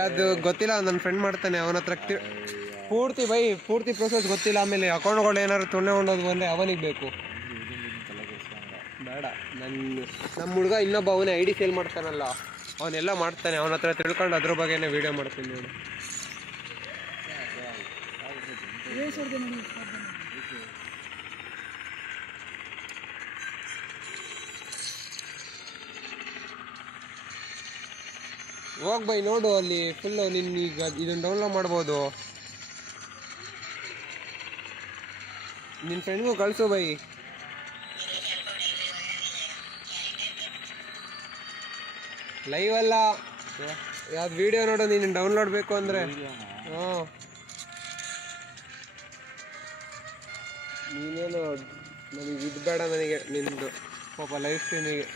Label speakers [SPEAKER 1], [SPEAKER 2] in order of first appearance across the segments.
[SPEAKER 1] ಅದು ಗೊತ್ತಿಲ್ಲ ನನ್ನ ಫ್ರೆಂಡ್ ಮಾಡ್ತಾನೆ ಅವನ ಹತ್ರ ಪೂರ್ತಿ ಬೈ ಪೂರ್ತಿ ಪ್ರೊಸೆಸ್ ಗೊತ್ತಿಲ್ಲ ಆಮೇಲೆ ಅಕೌಂಟ್ಗಳು ಏನಾದ್ರು ತೊಣ್ಣೆ ಹೊಂಡೋದು ಬಂದರೆ ಅವನಿಗೆ ಬೇಕು. ಬೇಡ ನನ್ನ ನಮ್ಮ ಹುಡುಗ ಇನ್ನೊಬ್ಬ ಅವನೇ ಐ ಡಿ ಸೇಲ್ ಮಾಡ್ತಾನಲ್ಲ ಅವನೆಲ್ಲ ಮಾಡ್ತಾನೆ ಅವನ ಹತ್ರ ತಿಳ್ಕೊಂಡು ಅದ್ರ ಬಗ್ಗೆನೇ ವಿಡಿಯೋ ಮಾಡ್ತೀನಿ ನೋಡು. ಹೋಗ್ ಬೈ ನೋಡು ಅಲ್ಲಿ ಫುಲ್ಲು ನಿನ್ನ ಈಗ ಇದನ್ನು ಡೌನ್ಲೋಡ್ ಮಾಡ್ಬೋದು. ನಿನ್ನ ಫ್ರೆಂಡ್ಗೂ ಕಳಿಸು ಬೈ. ಲೈವ್ ಅಲ್ಲ. ಯಾವ್ದು ವಿಡಿಯೋ ನೋಡು, ನೀನು ಡೌನ್ಲೋಡ್ ಬೇಕು ಅಂದರೆ. ಹ್ಞೂ ನೀನೇನು ನನಗೆ ಇದು ಬೇಡ ನನಗೆ ನಿಂದು. ಪಾಪ ಲೈವ್ ಸ್ಟ್ರೀಮಿಗೆ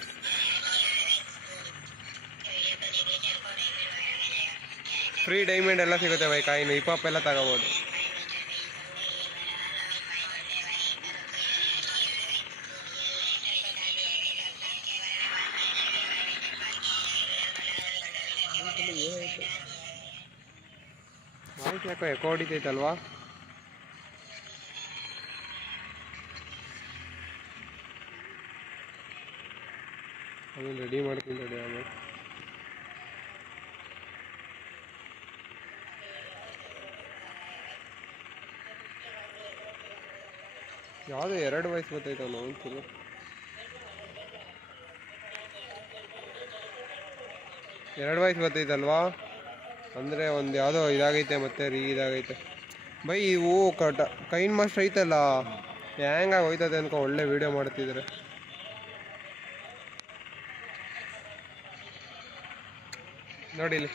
[SPEAKER 1] ಫ್ರೀ ಡೈಮಂಡ್ ಎಲ್ಲ ಸಿಗುತ್ತೆ ಬೈ ಕಾಯಿನು ಹಿಪಾಪ್ ಎಲ್ಲ ತಗೋಬೋದು. ವಾಯ್ಸ್ ಹೊಡಿತೈತಲ್ವಾ? ಅದನ್ನು ರೆಡಿ ಮಾಡ್ತೀನಿ ರೆಡಿ ಆಮೇಲೆ. ಯಾವುದೋ ಎರಡು ವಯಸ್ಸು ಗೊತ್ತಾಯ್ತು ಅವನು ಒಂದ್ಸಲ ಎರಡು ವಯಸ್ಸು ಗೊತ್ತೈತಲ್ವಾ ಅಂದರೆ ಒಂದು ಯಾವುದೋ ಇದಾಗೈತೆ ಮತ್ತೆ ರೀ ಇದಾಗೈತೆ. ಬೈ, ಇವು ಕಟ ಕೈನ್ ಮಾಸ್ಟರ್ ಐತಲ್ಲ ಹ್ಯಾಂಗಾಗಿ ಹೋಯ್ತದೆ ಅನ್ಕೊ, ಒಳ್ಳೆ ವಿಡಿಯೋ ಮಾಡ್ತಿದ್ರೆ. ನೋಡಿಲಿ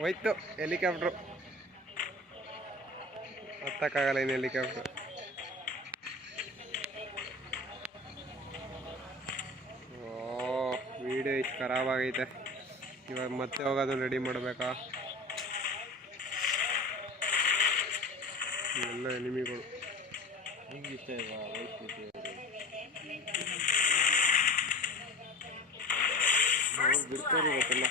[SPEAKER 1] ಹೋಯ್ತು ಹೆಲಿಕಾಪ್ಟ್ರು ಹತ್ತಕ್ಕಾಗಲ್ಲ ಇನ್ನು ಹೆಲಿಕಾಪ್ಟರ್ ಓ ವಿಡಿಯೋ ಇಷ್ಟು ಖರಾಬ್ ಆಗೈತೆ. ಇವಾಗ ಮತ್ತೆ ಹೋಗೋದು ರೆಡಿ ಮಾಡಬೇಕಾ? ಎಲ್ಲ ಎನಿಮಿಗಳು ಬಿಡ್ತಾರೆ ಇವತ್ತೆಲ್ಲ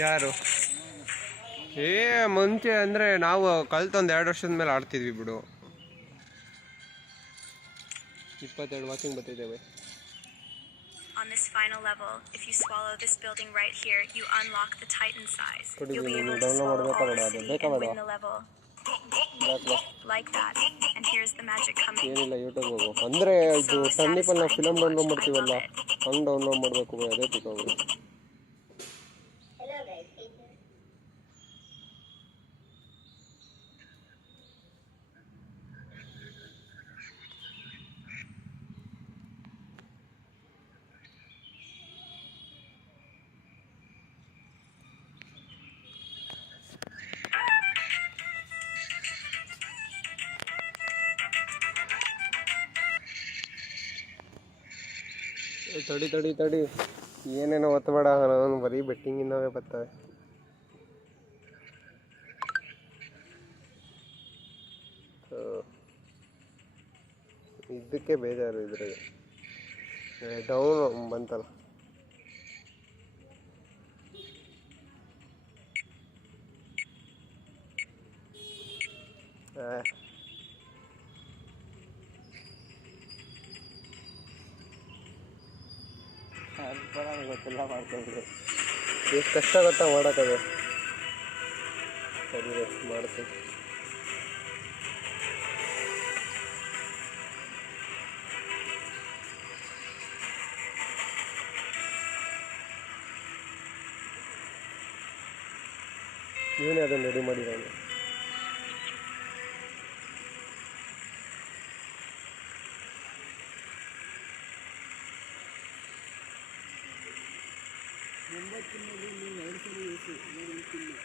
[SPEAKER 1] ಯಾರು ಏ ಮುಂಚೆ ಅಂದರೆ ನಾವು ಕಲ್ತೊಂದು ಎರಡು ವರ್ಷದ ಮೇಲೆ ಆಡ್ತಿದ್ವಿ ಬಿಡು ಇಪ್ಪತ್ತೆರಡು ವಾಚಿಂಗ್ ಬರ್ತಿದ್ದೇವೆ
[SPEAKER 2] On this final level, if you swallow this building right here, you unlock the Titan size. You'll be able to
[SPEAKER 1] download
[SPEAKER 2] swallow
[SPEAKER 1] ಮಾಡ್ಬೇಕಾ
[SPEAKER 2] all the city and win the level like that. And here's the magic coming.
[SPEAKER 1] ಏನಿಲ್ಲ YouTube ಹೋಗು ಅಂದರೆ ಇದು ನಾವು film download ಮಾಡ್ತೀವಲ್ಲ ಹಂಗೆ download ಮಾಡಬೇಕು ಅದೇ ತಿಳ್ಕೊಬೋದು ತಡಿ ತಡಿ ತಡಿ. ಏನೇನೋ ಒತ್ತಬೇಡ ನಾನು ಬರೀ ಬೆಟ್ಟಿಂಗಿಂದವೇ ಬರ್ತವೆ ಇದಕ್ಕೆ ಬೇಜಾರು ಇದ್ರಿಗೆ ಡೌನ್ ಬಂತಲ್ಲ.
[SPEAKER 3] ಗೊತ್ತಿಲ್ಲ ಮಾಡ್ಕೊಂಡ್ರೆ
[SPEAKER 1] ಎಷ್ಟು ಕಷ್ಟ ಗೊತ್ತಾ ಮಾಡೋಕ್ಕದು ಸರಿ ಮಾಡ್ತೀನಿ. ನೀನೇ ಅದನ್ನು ರೆಡಿ
[SPEAKER 3] నిలబడుతున్నది నీ నైరుసలు వేసు నేను అనుకున్నా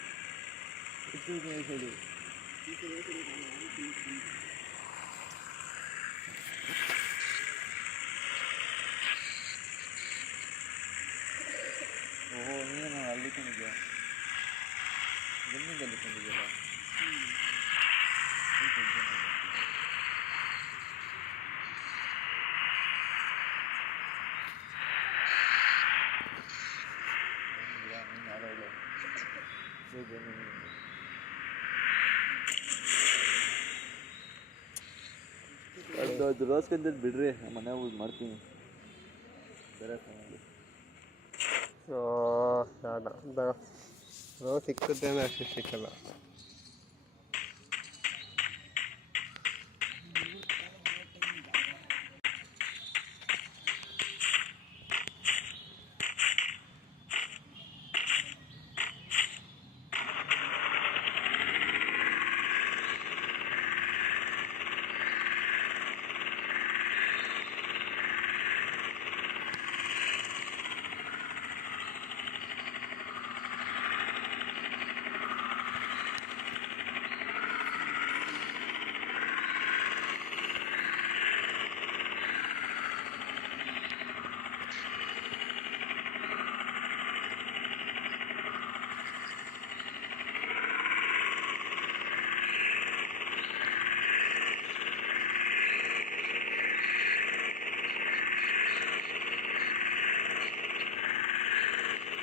[SPEAKER 3] ಅದು ಅದು ರೋಸ್ ಕಂದದ್ದು ಬಿಡ್ರಿ ನಮ್ಮ ಮನೆ ಹೋಗಿ ಮಾಡ್ತೀನಿ ಬೇರೆ ತಗೊಂಡು
[SPEAKER 1] ಬೇಡ ರೋ ಸಿಕ್ಕುತ್ತೆ ಅಂದ್ರೆ ಅಷ್ಟು ಸಿಕ್ಕಲ್ಲ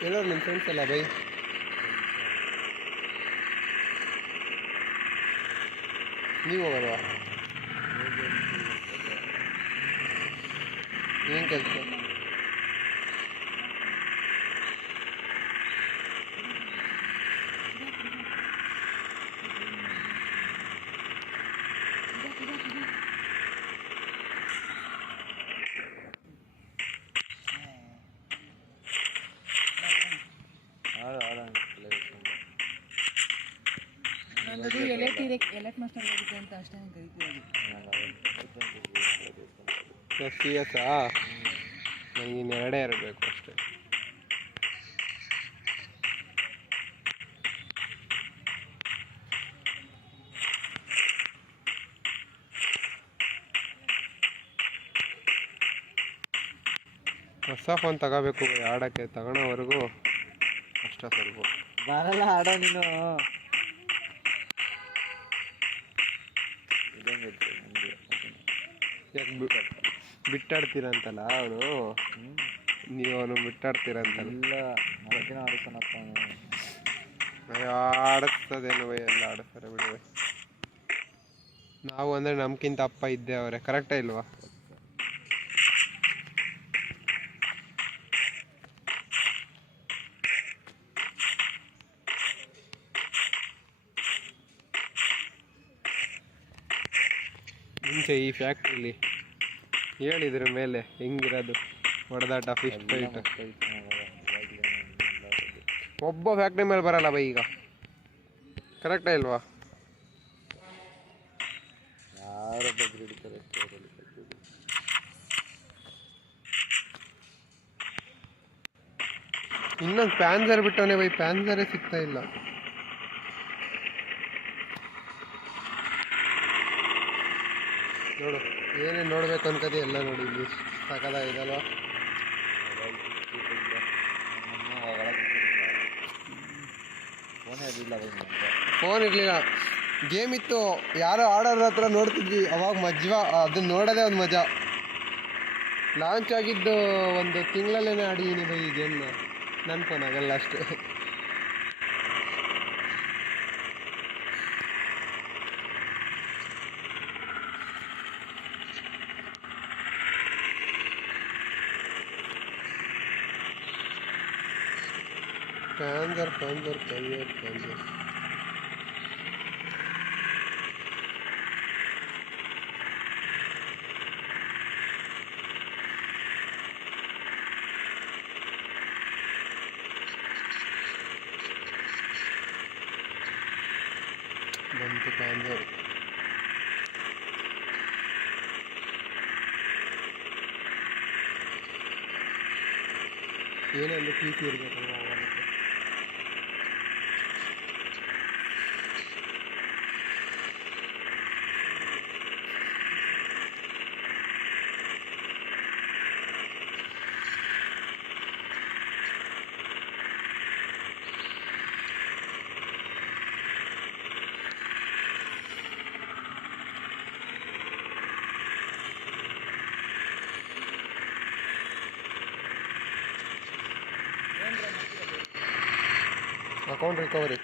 [SPEAKER 1] ಎಲ್ಲರೂ ನಿಮ್ಮ ಫ್ರೆಂಡ್ಸ್ ಅಲ್ಲ ಬೈ ನೀವು ಹೋಗಲ್ವಾ ಏನು ಕೆಲಸ
[SPEAKER 3] ಆಡ ಆಡ ಅನ್ಸಲ್ಲ ಇವತ್ತು.
[SPEAKER 4] ನನ್ನದು ಎಲೆಟ್ ಮಾಸ್ಟರ್ ಹೋಗಿದೆ ಅಂತ ಅಷ್ಟೇ
[SPEAKER 3] ಅವತ್ತು
[SPEAKER 1] ಸಿ ಎಸ್ ನನಗೆ ಇನ್ನು ಎರಡೇ ಇರಬೇಕು ಅಷ್ಟೇ. ಹೊಸ ಫೋನ್ ತಗೋಬೇಕು ಬೈ, ಆಡೋಕ್ಕೆ ತಗೊಳೋವರೆಗೂ ಕಷ್ಟ ಸ್ವಲ್ಪ.
[SPEAKER 3] ಬರಲ್ಲ ಆಡೋ ನೀನು.
[SPEAKER 1] ಯಾಕೆ ಬಿಟ್ಟಾಡ್ತೀರಂತಲ್ಲ ಅವನು? ನೀವು ಅವನು
[SPEAKER 3] ಇಲ್ಲ ಮತ್ತಿನ ಆಡಿಸೋಣಪ್ಪ
[SPEAKER 1] ಅಯ್ಯೋ, ಆಡಿಸ್ತದೇನು ಎಲ್ಲ ಆಡಿಸ್ತಾರೆ ಬಿಡುವೆ ನಾವು ಅಂದರೆ ನಮ್ಗಿಂತ ಅಪ್ಪ ಇದ್ದೆ ಅವರೇ ಕರೆಕ್ಟೇ ಇಲ್ವಾ? ಮುಂಚೆ ಈ ಫ್ಯಾಕ್ಟ್ರಿಲಿ ಹೇಳಿದ್ರ ಮೇಲೆ ಹೆಂಗಿರೋದು. ಹೊಡೆದಾಟ ಫಿಶ್ ಫೈಟ್ ಒಬ್ಬ ಫ್ಯಾಕ್ಟ್ರಿ ಮೇಲೆ ಬರಲ್ಲ ಬೈ ಈಗ. ಕರೆಕ್ಟೇ ಇಲ್ವಾ? ಇನ್ನೊಂದು ಪ್ಯಾನ್ಸರ್ ಬಿಟ್ಟವನೇ ಬೈ ಪ್ಯಾನ್ಸರೇ ಸಿಗ್ತಾ ಇಲ್ಲ. ನೋಡು. ಏನೇನು ನೋಡಬೇಕು ಅನ್ಕತಿ ಎಲ್ಲ ನೋಡಿ ಇಲ್ಲಿ. ಸಾಕಾಗಿದಲ್ವಾ
[SPEAKER 3] ಫೋನೇ ಇರಲಿಲ್ಲ
[SPEAKER 1] ಫೋನ್ ಇರಲಿಲ್ಲ. ಗೇಮ್ ಇತ್ತು. ಯಾರೋ ಆಡೋರ ಹತ್ರ ನೋಡ್ತಿದ್ವಿ. ಅವಾಗ ಮಜ್ವಾ ಅದನ್ನ ನೋಡೋದೇ ಒಂದು ಮಜಾ. ಲಾಂಚ್ ಆಗಿದ್ದು ಒಂದು ತಿಂಗಳಲ್ಲೇ ಆಡಿದ್ದೀನಿ ಬೈ ಈ ಗೇಮ್ನ. ನನ್ನ ಫೋನ್ ಆಗಲ್ಲ ಅಷ್ಟೇ. ಪ್ಯಾನ್ಸರ್ ಪ್ಯಾನ್ಸರ್ ಪ್ಯಾನ್ಸರ್ ಪ್ಯಾನ್ಸರ್ ಬಂತು ಪ್ಯಾನ್ಸರ್ ಏನಂದ್ರೆ ಟಿ ಸಿ ಇರಬೇಕಲ್ವ ಅಕೌಂಟ್ ರಿಕವರಿ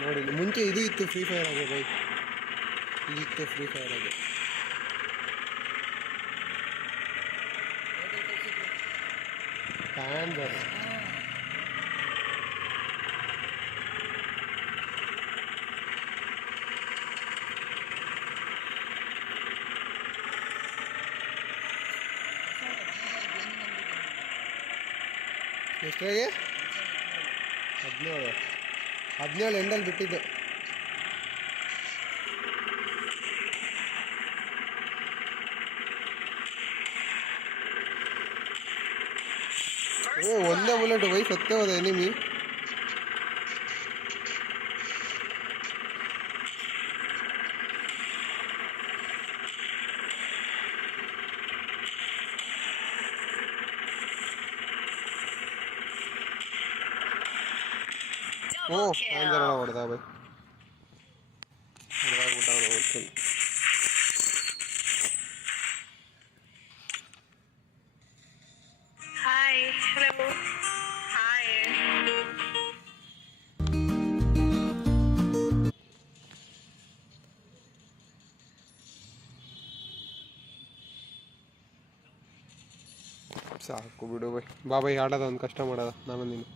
[SPEAKER 1] ನೋಡಿ ಮುಂಚೆ ಇದು ಇತ್ತು ಫ್ರೀ ಫೈರ್ ಆಗಿ ಬೈಕ್ ಇದು ಇತ್ತು ಫ್ರೀ ಫೈರ್ ಆಗಿದೆ ಟೈಮ್ ಬರೋ ಎಷ್ಟಾಗಿ ಹದಿನೇಳು. ಹದಿನೇಳು ಎಂಡಲ್ಲಿ ಬಿಟ್ಟಿದ್ದು. ಓ ಒಂದೇ ಬುಲೆಟ್ ವೈಫ್ ಸತ್ತೇ ಹೋದ ಎನಿಮಿ ಓ ಒಂದರ ಹೊಡೆದ ಬೈ ಹೊಡೆದಾಗ್ಬಿಟ್ಟ ಅವನು ಹೋಗ್ತೀನಿ
[SPEAKER 2] Hi. Hello. Hi.
[SPEAKER 1] ಸಾಕು ಬಿಡು ಬೈ ಬಾ ಬೈ ಆಡೋದ ಒಂದು ಕಷ್ಟ ಮಾಡೋದ ನಾನು ನೀನು